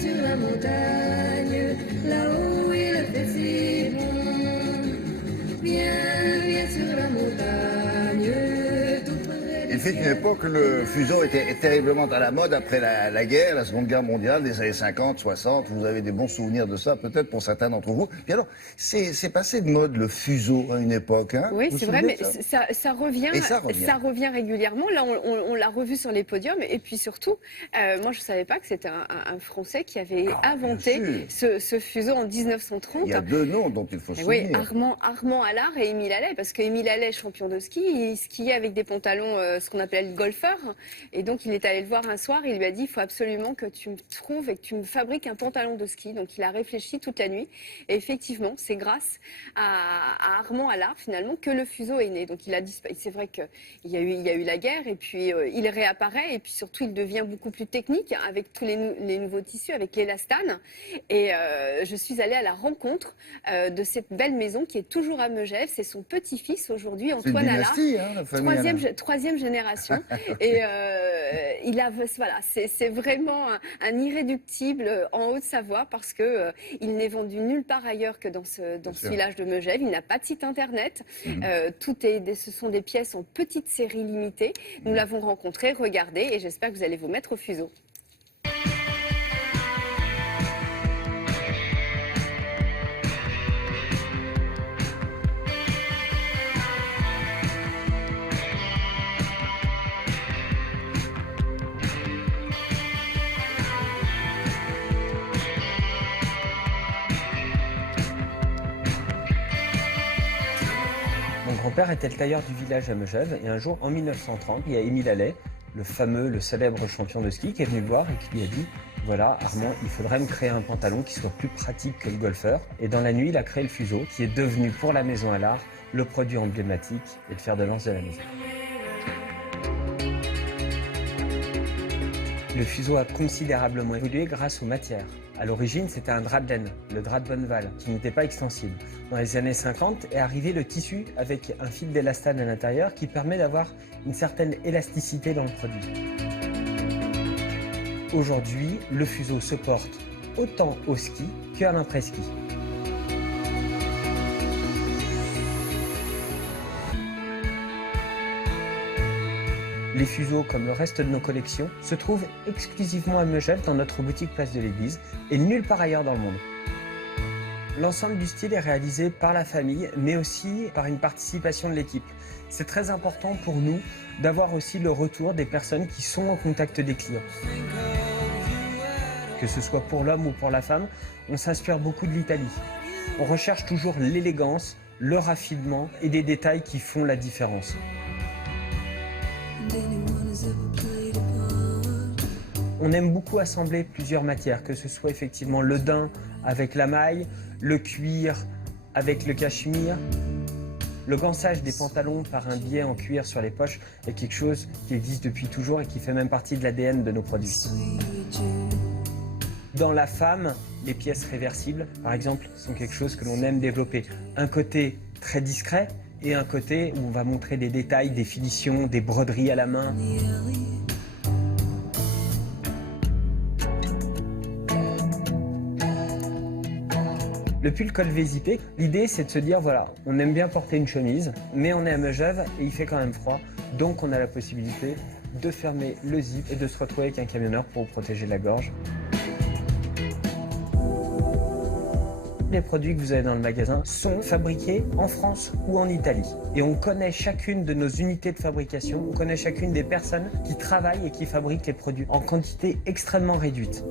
sur la montagne, là-haut il fait si bon. Viens sur la montagne, tout près du Il fut une ciel. époque où le fuseau était terriblement à la mode après la guerre, la Seconde Guerre mondiale, des années 50, 60. Vous avez des bons souvenirs de ça, peut-être pour certains d'entre vous. Puis alors, c'est passé de mode le fuseau à une époque, hein? Oui, Vous c'est vous vrai, souvenez mais de ça? ça revient, Et ça revient. ça revient régulièrement. Là, on l'a revu sur les podiums. Et puis surtout, moi, je ne savais pas que c'était un Français qui avait Ah, inventé bien ce fuseau en 1930. Il y a deux noms dont il faut se Oui, souvenir. Armand Allard et Émile Allais, parce qu'Émile Allais, champion de ski, il skiait avec des pantalons, ce qu'on appelait le golfeur. Et donc, il est allé le voir un soir, il lui a dit, il faut absolument que tu me trouves et que tu me fabriques un pantalon de ski. Donc, il a réfléchi toute la nuit. Et effectivement, c'est grâce à Armand Allard, finalement, que le fuseau est né. Donc, il a disparu. C'est vrai qu'il y a eu la guerre, et puis il réapparaît, et puis surtout, il devient beaucoup plus technique avec tous les nouveaux tissus, avec l'élastane. Et je suis allée à la rencontre de cette belle maison qui est toujours à Megève. C'est son petit-fils aujourd'hui, C'est une Antoine Allard. dynastie, hein, la famille Allard. Troisième génération. Et c'est vraiment un irréductible en Haute-Savoie parce que il n'est vendu nulle part ailleurs que dans ce sûr. village de Megève. Il n'a pas de site internet. Ce sont des pièces en petite série limitée. Nous l'avons rencontré, regardé, et j'espère que vous allez vous mettre au fuseau. Mon grand-père était le tailleur du village à Megève et un jour, en 1930, il y a Émile Allais, le célèbre champion de ski, qui est venu le voir et qui lui a dit « Voilà, Armand, il faudrait me créer un pantalon qui soit plus pratique que le golfeur. » Et dans la nuit, il a créé le fuseau, qui est devenu pour la maison Allard le produit emblématique et le fer de lance de la maison. Le fuseau a considérablement évolué grâce aux matières. À l'origine, c'était un drap de laine, le drap de Bonneval, qui n'était pas extensible. Dans les années 50 est arrivé le tissu avec un fil d'élastane à l'intérieur qui permet d'avoir une certaine élasticité dans le produit. Aujourd'hui, le fuseau se porte autant au ski qu'à l'après-ski. Les fuseaux, comme le reste de nos collections, se trouvent exclusivement à Megève dans notre boutique Place de l'Église et nulle part ailleurs dans le monde. L'ensemble du style est réalisé par la famille, mais aussi par une participation de l'équipe. C'est très important pour nous d'avoir aussi le retour des personnes qui sont en contact des clients. Que ce soit pour l'homme ou pour la femme, on s'inspire beaucoup de l'Italie. On recherche toujours l'élégance, le raffinement et des détails qui font la différence. On aime beaucoup assembler plusieurs matières, que ce soit effectivement le daim avec la maille, le cuir avec le cachemire. Le gançage des pantalons par un biais en cuir sur les poches est quelque chose qui existe depuis toujours et qui fait même partie de l'ADN de nos produits. Dans la femme, les pièces réversibles, par exemple, sont quelque chose que l'on aime développer. Un côté très discret et un côté où on va montrer des détails, des finitions, des broderies à la main. Le pull col V zippé, l'idée c'est de se dire voilà, on aime bien porter une chemise, mais on est à Megève et il fait quand même froid, donc on a la possibilité de fermer le zip et de se retrouver avec un camionneur pour protéger la gorge. Les produits que vous avez dans le magasin sont fabriqués en France ou en Italie. Et on connaît chacune de nos unités de fabrication, on connaît chacune des personnes qui travaillent et qui fabriquent les produits en quantité extrêmement réduite.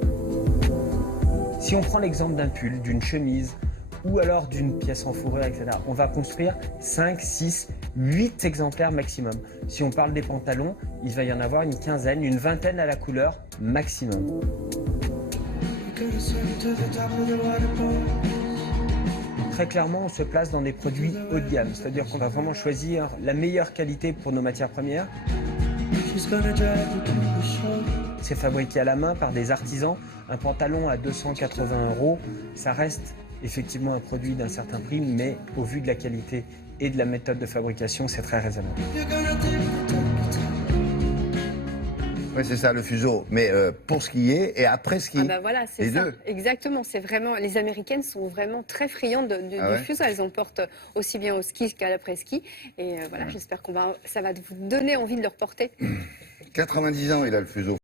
Si on prend l'exemple d'un pull, d'une chemise ou alors d'une pièce en fourrure, etc., on va construire 5, 6, 8 exemplaires maximum. Si on parle des pantalons, il va y en avoir une quinzaine, une vingtaine à la couleur maximum. Très clairement, on se place dans des produits haut de gamme, c'est-à-dire qu'on va vraiment choisir la meilleure qualité pour nos matières premières. C'est fabriqué à la main par des artisans. Un pantalon à 280 €, ça reste effectivement un produit d'un certain prix, mais au vu de la qualité et de la méthode de fabrication, c'est très raisonnable. Oui, c'est ça, le fuseau. Mais pour skier et après ski. Ah bah voilà, c'est Les ça. deux. Exactement. C'est vraiment, les Américaines sont vraiment très friandes Ah ouais du fuseau. Elles en portent aussi bien au ski qu'à l'après-ski. Et voilà, j'espère ça va vous donner envie de le reporter. 90 ans, il a le fuseau.